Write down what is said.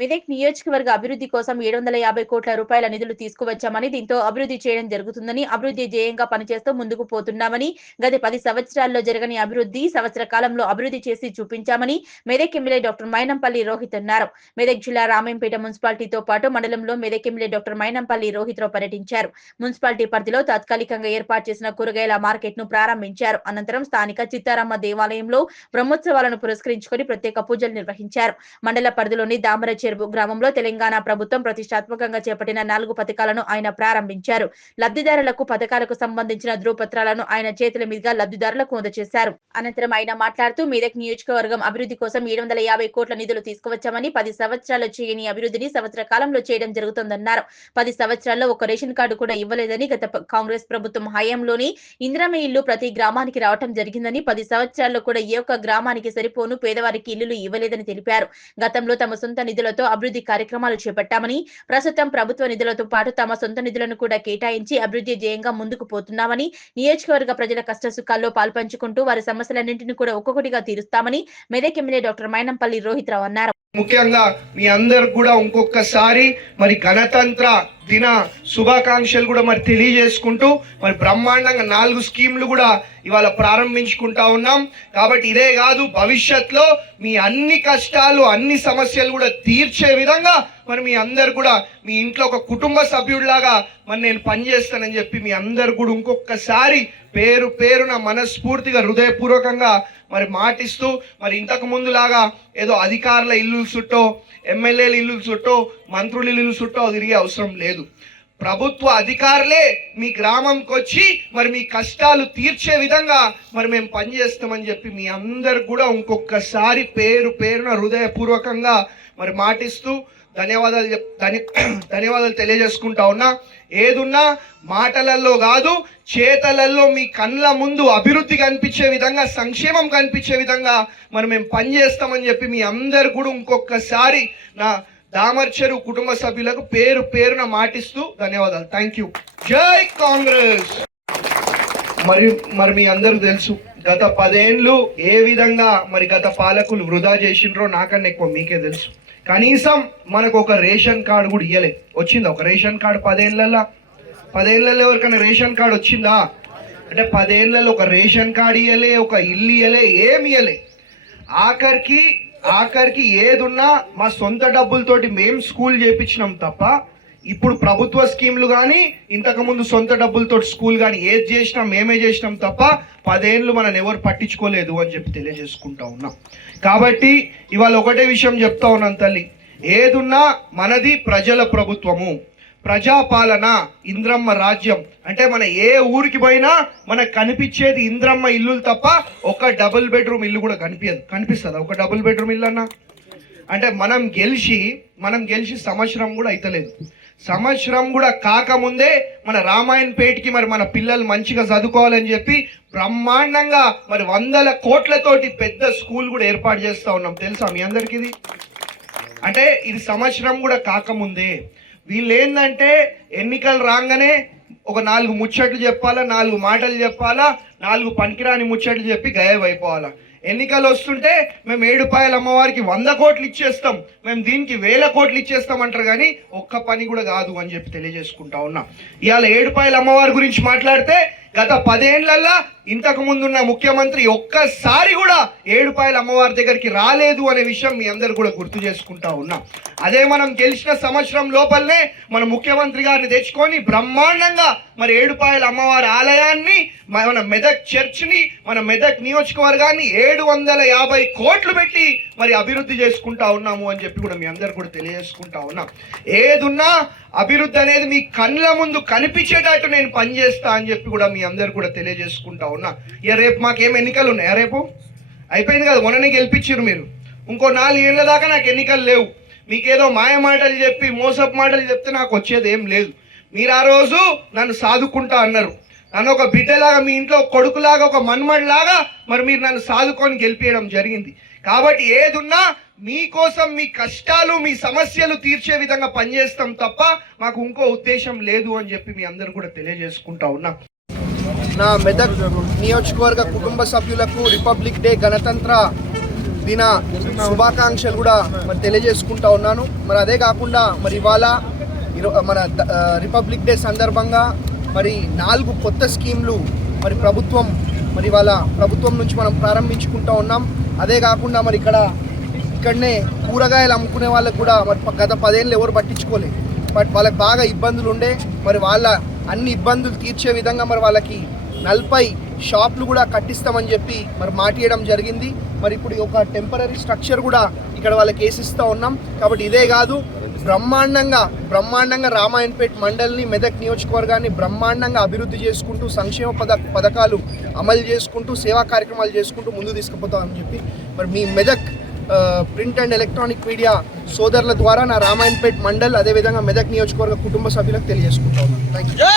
మెదక్ నియోజకవర్గ అభివృద్ధి కోసం 750 కోట్ల రూపాయల నిధులు తీసుకువచ్చామని, దీంతో అభివృద్ధి చేయడం జరుగుతుందని, అభివృద్ధి ధ్యేయంగా పనిచేస్తూ ముందుకు పోతున్నామని, గత 10 సంవత్సరాల్లో జరగని అభివృద్ధి సంవత్సర కాలంలో అభివృద్ధి చేసి చూపించామని మెదక్ ఎమ్మెల్యే డాక్టర్ మైనంపల్లి రోహిత్ అన్నారు. మెదక్ జిల్లా రామేంపేట మున్సిపాలిటీతో పాటు మండలంలో మెదక్ ఎమ్మెల్యే డాక్టర్ మైనంపల్లి రోహిత్ రావు పర్యటించారు. మున్సిపాలిటీ పరిధిలో తాత్కాలికంగా ఏర్పాటు చేసిన కూరగాయల మార్కెట్ ను ప్రారంభించారు. అనంతరం స్థానిక చిత్తారమ్మ దేవాలయంలో బ్రహ్మోత్సవాలను పురస్కరించుకొని ప్రత్యేక పూజలు నిర్వహించారు. మండల పరిధిలోని దామర చెరువు గ్రామంలో తెలంగాణ ప్రభుత్వం ప్రతిష్టాత్మకంగా చేపట్టిన 4 పథకాలను ఆయన ప్రారంభించారు. లబ్ధిదారులకు పథకాలకు సంబంధించిన ధృవపత్రాలను ఆయన చేతుల మీదుగా లబ్ధిదారులకు అందజేశారు. అనంతరం ఆయన మాట్లాడుతూ మెదక్ నియోజకవర్గం అభివృద్ధి కోసం 750 కోట్ల నిధులు తీసుకువచ్చామని, 10 సంవత్సరాల్లో చేయని అభివృద్ధిని సంవత్సర కాలంలో చేయడం జరుగుతుందన్నారు. 10 సంవత్సరాల్లో ఒక రేషన్ కార్డు కూడా ఇవ్వలేదని, గత కాంగ్రెస్ ప్రభుత్వం హయాంలోని ఇందిరమ్మ ఇల్లు ప్రతి గ్రామానికి రావడం జరిగిందని, 10 సంవత్సరాల్లో కూడా ఏ ఒక్క గ్రామానికి సరిపోను పేదవారికి ఇల్లులు ఇవ్వలేదని తెలిపారు. గతంలో తమ సొంత నిధులతో అభివృద్ధి కార్యక్రమాలు చేపట్టామని, ప్రస్తుతం ప్రభుత్వ నిధులతో పాటు తమ సొంత నిధులను కూడా కేటాయించి అభివృద్ధి ధ్యేయంగా ముందుకు పోతున్నామని, నియోజకవర్గ ప్రజల కష్టసుఖాల్లో పాల్పంచుకుంటూ వారి సమస్యలన్నింటినీ కూడా ఒక్కొక్కటిగా తీరుస్తామని మెదక్ ఎమ్మెల్యే డాక్టర్ మైనంపల్లి రోహిత్ రావు అన్నారు. ముఖ్యంగా మీ అందరు కూడా ఇంకొకసారి మరి గణతంత్ర దిన శుభాకాంక్షలు కూడా మరి తెలియజేసుకుంటూ మరి బ్రహ్మాండంగా 4 స్కీమ్లు కూడా ఇవాళ ప్రారంభించుకుంటా ఉన్నాం. కాబట్టి ఇదే కాదు, భవిష్యత్తులో మీ అన్ని కష్టాలు అన్ని సమస్యలు కూడా తీర్చే విధంగా మరి మీ అందరు కూడా మీ ఇంట్లో ఒక కుటుంబ సభ్యుడిలాగా మరి నేను పనిచేస్తానని చెప్పి మీ అందరు కూడా ఇంకొకసారి పేరు పేరున మనస్ఫూర్తిగా హృదయపూర్వకంగా మరి మాటిస్తూ మరి ఇంతకు ముందులాగా ఏదో అధికారుల ఇల్లు చుట్టో ఎమ్మెల్యేల ఇల్లు చుట్టో మంత్రుల ఇల్లు చుట్టో తిరిగే అవసరం లేదు. ప్రభుత్వ అధికారులే మీ గ్రామంకి వచ్చి మరి మీ కష్టాలు తీర్చే విధంగా మరి మేము పనిచేస్తామని చెప్పి మీ అందరు కూడా ఇంకొకసారి పేరు పేరున హృదయపూర్వకంగా మరి మాటిస్తూ ధన్యవాదాలు తెలియజేసుకుంటా ఉన్నా. ఏదున్నా మాటలలో కాదు, చేతలలో మీ కళ్ళ ముందు అభివృద్ధి కనిపించే విధంగా, సంక్షేమం కనిపించే విధంగా మరి మేము పనిచేస్తామని చెప్పి మీ అందరు కూడా ఇంకొకసారి నా దామర్చెరు కుటుంబ సభ్యులకు పేరు పేరున మాటిస్తూ ధన్యవాదాలు. Thank you. జై కాంగ్రెస్. మరి మీ అందరూ తెలుసు, గత 10 ఏళ్ళు ఏ విధంగా మరి గత పాలకులు వృధా చేసిండ్రో నాకన్నా ఎక్కువ మీకే తెలుసు. కనీసం మనకు ఒక రేషన్ కార్డు కూడా ఇవ్వలే. వచ్చిందా ఒక రేషన్ కార్డు 10 ఏళ్ళల్లో? 10 ఏళ్ళల్లో ఎవరికైనా రేషన్ కార్డు వచ్చిందా? అంటే 10 ఏళ్ళలో ఒక రేషన్ కార్డు ఇవ్వలే, ఒక ఇల్లు ఇవ్వలే, ఏమి ఇవ్వలే. ఆఖరికి ఏదున్నా మా సొంత డబ్బులతోటి మేము స్కూల్ చేయించినాం తప్ప, ఇప్పుడు ప్రభుత్వ స్కీమ్లు కానీ ఇంతకుముందు సొంత డబ్బులతో స్కూల్ కానీ ఏది చేసినా మేమే చేసినాం తప్ప 10 ఏళ్ళు మనల్ని ఎవరు పట్టించుకోలేదు అని చెప్పి తెలియజేసుకుంటా ఉన్నాం. కాబట్టి ఇవాళ ఒకటే విషయం చెప్తా ఉన్నాను తల్లి, ఏదున్నా మనది ప్రజల ప్రభుత్వము, ప్రజాపాలన, ఇంద్రమ్మ రాజ్యం. అంటే మన ఏ ఊరికి పోయినా మనకు కనిపించేది ఇంద్రమ్మ ఇల్లులు తప్ప ఒక డబుల్ బెడ్రూమ్ ఇల్లు కూడా కనిపిస్తుందా? ఒక డబుల్ బెడ్రూమ్ ఇల్లు అన్నా అంటే మనం గెలిచి సంవత్సరం కూడా అయితలేదు. సంవత్సరం కూడా కాకముందే మన రామాయణపేటకి మరి మన పిల్లలు మంచిగా చదువుకోవాలని చెప్పి బ్రహ్మాండంగా మరి 100 కోట్లతోటి పెద్ద స్కూల్ కూడా ఏర్పాటు చేస్తూ ఉన్నాం. తెలుసా మీ అందరికీ ఇది? అంటే ఇది సంవత్సరం కూడా కాకముందే. వీళ్ళు ఏంటంటే ఎన్నికలు రాగానే ఒక 4 ముచ్చట్లు చెప్పాలా, 4 మాటలు చెప్పాలా, 4 పనికిరాని ముచ్చట్లు చెప్పి గాయబ్ అయిపోవాలా. ఎన్నికలు వస్తుంటే మేము 7 రూపాయల అమ్మవారికి 100 కోట్లు ఇచ్చేస్తాం, మేము దీనికి 1000 కోట్లు ఇచ్చేస్తాం అంటారు, కానీ ఒక్క పని కూడా కాదు అని చెప్పి తెలియజేసుకుంటా ఉన్నా. ఇవాళ 7 రూపాయల అమ్మవారి గురించి మాట్లాడితే గత 10 ఏళ్లలో ఇంతకు ముందున్న ముఖ్యమంత్రి ఒక్కసారి కూడా 7 రూపాయల అమ్మవారి దగ్గరికి రాలేదు అనే విషయం మీ అందరు కూడా గుర్తు చేసుకుంటా ఉన్నాం. అదే మనం గెలిచిన సంవత్సరం లోపలనే మన ముఖ్యమంత్రి గారిని తెచ్చుకొని బ్రహ్మాండంగా మరి 7 రూపాయల అమ్మవారి ఆలయాన్ని, మన మెదక్ చర్చ్ని, మన మెదక్ నియోజకవర్గాన్ని 750 కోట్లు పెట్టి మరి అభివృద్ధి చేసుకుంటా ఉన్నాము అని చెప్పి కూడా మీ అందరు కూడా తెలియజేసుకుంటా ఉన్నాం. ఏదున్నా అభివృద్ధి అనేది మీ కళ్ళ ముందు కనిపించేటట్టు నేను పనిచేస్తా అని చెప్పి కూడా మీ అందరు కూడా తెలియజేసుకుంటా ఉన్నా. ఇక రేపు మాకేం ఎన్నికలు ఉన్నాయా? రేపు అయిపోయింది కదా, మొన్ననే గెలిపించారు మీరు. ఇంకో 4 ఏళ్ల దాకా నాకు ఎన్నికలు లేవు. మీకేదో మాయ మాటలు చెప్పి మోసపు మాటలు చెప్తే నాకు వచ్చేది ఏం లేదు. మీరు ఆ రోజు నన్ను సాదుకుంటా అన్నారు, నన్ను ఒక బిడ్డలాగా, మీ ఇంట్లో కొడుకులాగా, ఒక మన్మడిలాగా మరి మీరు నన్ను సాదుకొని గెలిపించడం జరిగింది. కాబట్టి ఏదున్నా మీకోసం, మీ కష్టాలు, మీ సమస్యలు తీర్చే విధంగా పనిచేస్తాం తప్ప మాకు ఇంకో ఉద్దేశం లేదు అని చెప్పి మీ అందరూ కూడా తెలియజేసుకుంటా ఉన్నా. నా మెదక్ నియోజకవర్గ కుటుంబ సభ్యులకు రిపబ్లిక్ డే గణతంత్ర దిన శుభాకాంక్షలు కూడా మరి తెలియజేసుకుంటా ఉన్నాను. మరి అదే కాకుండా మరి ఇవాళ మన రిపబ్లిక్ డే సందర్భంగా మరి 4 కొత్త స్కీమ్లు మరి ఇవాళ ప్రభుత్వం నుంచి మనం ప్రారంభించుకుంటా ఉన్నాం. అదే కాకుండా మరి ఇక్కడనే కూరగాయలు అమ్ముకునే వాళ్ళకు కూడా మరి గత 10 ఏళ్ళు ఎవరు పట్టించుకోలేదు. బట్ వాళ్ళకి బాగా ఇబ్బందులు ఉండే, మరి వాళ్ళ అన్ని ఇబ్బందులు తీర్చే విధంగా మరి వాళ్ళకి 40 షాపులు కూడా కట్టిస్తామని చెప్పి మరి మాటియడం జరిగింది. మరి ఇప్పుడు ఒక టెంపరీ స్ట్రక్చర్ కూడా ఇక్కడ వాళ్ళకి వేసిస్తూ ఉన్నాం. కాబట్టి ఇదే కాదు, బ్రహ్మాండంగా రామాయణపేట మండలిని, మెదక్ నియోజకవర్గాన్ని బ్రహ్మాండంగా అభివృద్ధి చేసుకుంటూ సంక్షేమ పథకాలు అమలు చేసుకుంటూ సేవా కార్యక్రమాలు చేసుకుంటూ ముందు తీసుకుపోతామని చెప్పి మరి మీ Medak print and electronic media సోదరుల ద్వారా నా రామాయణపేట మండల్ అదేవిధంగా మెదక్ నియోజకవర్గ కుటుంబ సభ్యులకు తెలియజేసుకుంటా ఉన్నాను. Thank you.